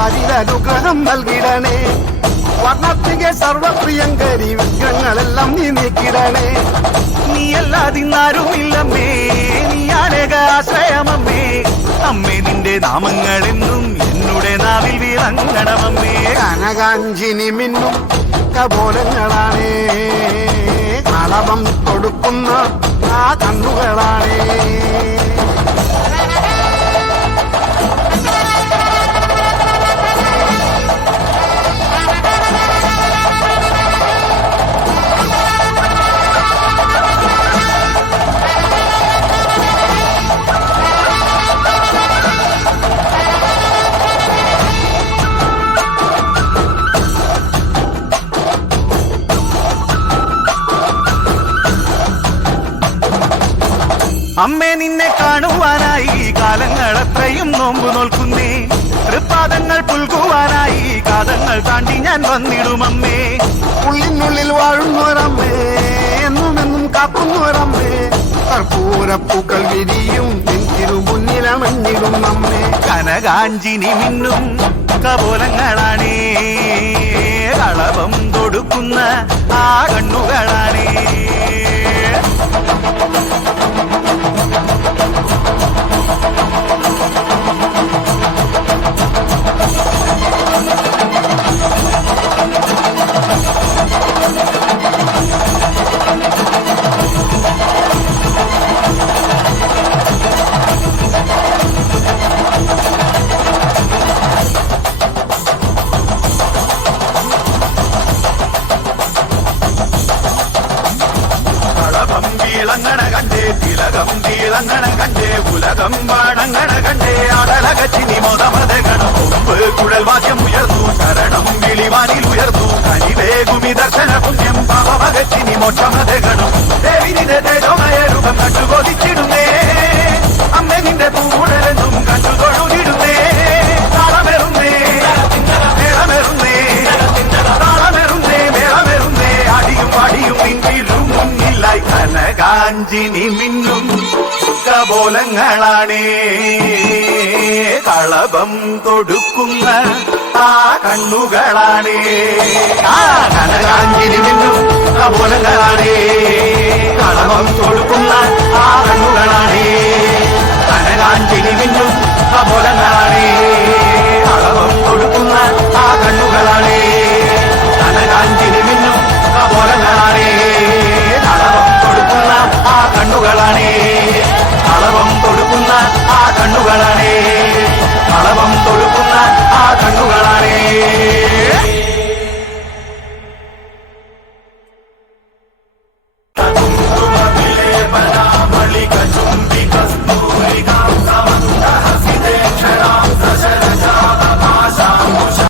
വാരിലനുഗ്രഹം നൽകിടണേ. വർണ്ണത്തികെ സർവപ്രിയങ്കരി വിഗ്രഹങ്ങളെല്ലാം നീ നീക്കിടണേ. നീയല്ലാതിന്നാരുമില്ലമ്മേ, നീയാണേക ആശ്രയമമ്മേ. അമ്മേ നിന്റെ നാമങ്ങളെന്നും എന്നുടെ നാവിൽ വിളങ്ങണമമ്മേ. കനകാഞ്ചിനി മിന്നും കപോലങ്ങളാണേ, കളഭം കൊടുക്കുന്ന ആ കണ്ണുകളാണേ. അമ്മേ നിന്നെ കാണുവാനായി കാലങ്ങളത്രയും നോമ്പു നോൽക്കുന്നേ. തൃപ്പാദങ്ങൾ പുൽകുവാനായി കാതങ്ങൾ താണ്ടി ഞാൻ വന്നിടുമമ്മേ. ഉള്ളിനുള്ളിൽ വാഴുന്നവരമ്മേ, എന്നുമെന്നും കാക്കുന്നവരമ്മേ. കർപ്പൂരപ്പൂക്കൾ വിരിയും നെഞ്ചിരു മുന്നിലമഞ്ഞിടും അമ്മേ. കനകാഞ്ചിനി മിന്നും കപോലങ്ങളാണേ, കളഭം കൊടുക്കുന്ന ആ കണ്ണുകളാണേ. തിളങ്ങണ കണ്ടേ, തിലകം തിളങ്ങണ കണ്ടേ, ഉലകം വാണങ്ങണ കണ്ടേ. അടലകച്ചിനി മോദമതകണം കൊമ്പ് കുഴൽ വാദ്യം ഉയർന്നു, ശരണം വിളിവാനിൽ ഉയർന്നു. കനിവേകുമി ദർശന പുണ്യം പാപകച്ചിനി മോക്ഷമതകണം. ദേവി നിന്റെ തേജോമയ രൂപം കണ്ടു കൊതിച്ചിടുന്നേ. അമ്മ നിന്റെ പൂടലെന്നും കണ്ടു തൊഴുതിടുന്നേ. താളമെറുന്നേ മേളമെറുന്നേ, താളമെറുന്നേ മേളമെറുന്നേ. അടിയും പാടിയും നിന്നിലും മുന്നിലായി കനകാഞ്ചിനി മിന്നും കപോലങ്ങളാണേ, കളഭം കൊടുക്കുന്ന ആ കണ്ണുകളാണേ. കനകാഞ്ചിനി മിന്നും കപോലങ്ങളാണേ, കളഭം കൊടുക്കുന്ന ആ കണ്ണുകളാണേ. കനകാഞ്ചിനി മിന്നും കപോലങ്ങളാണേ, കളഭം കൊടുക്കുന്ന ആ കണ്ണുകളാണേ. കനകാഞ്ചിനി മിന്നും കപോലങ്ങളാണേ, കളഭം കൊടുക്കുന്ന ആ കണ്ണുകളാണേ. കളഭം കൊടുക്കുന്ന ആ കണ്ണുകളാണേ.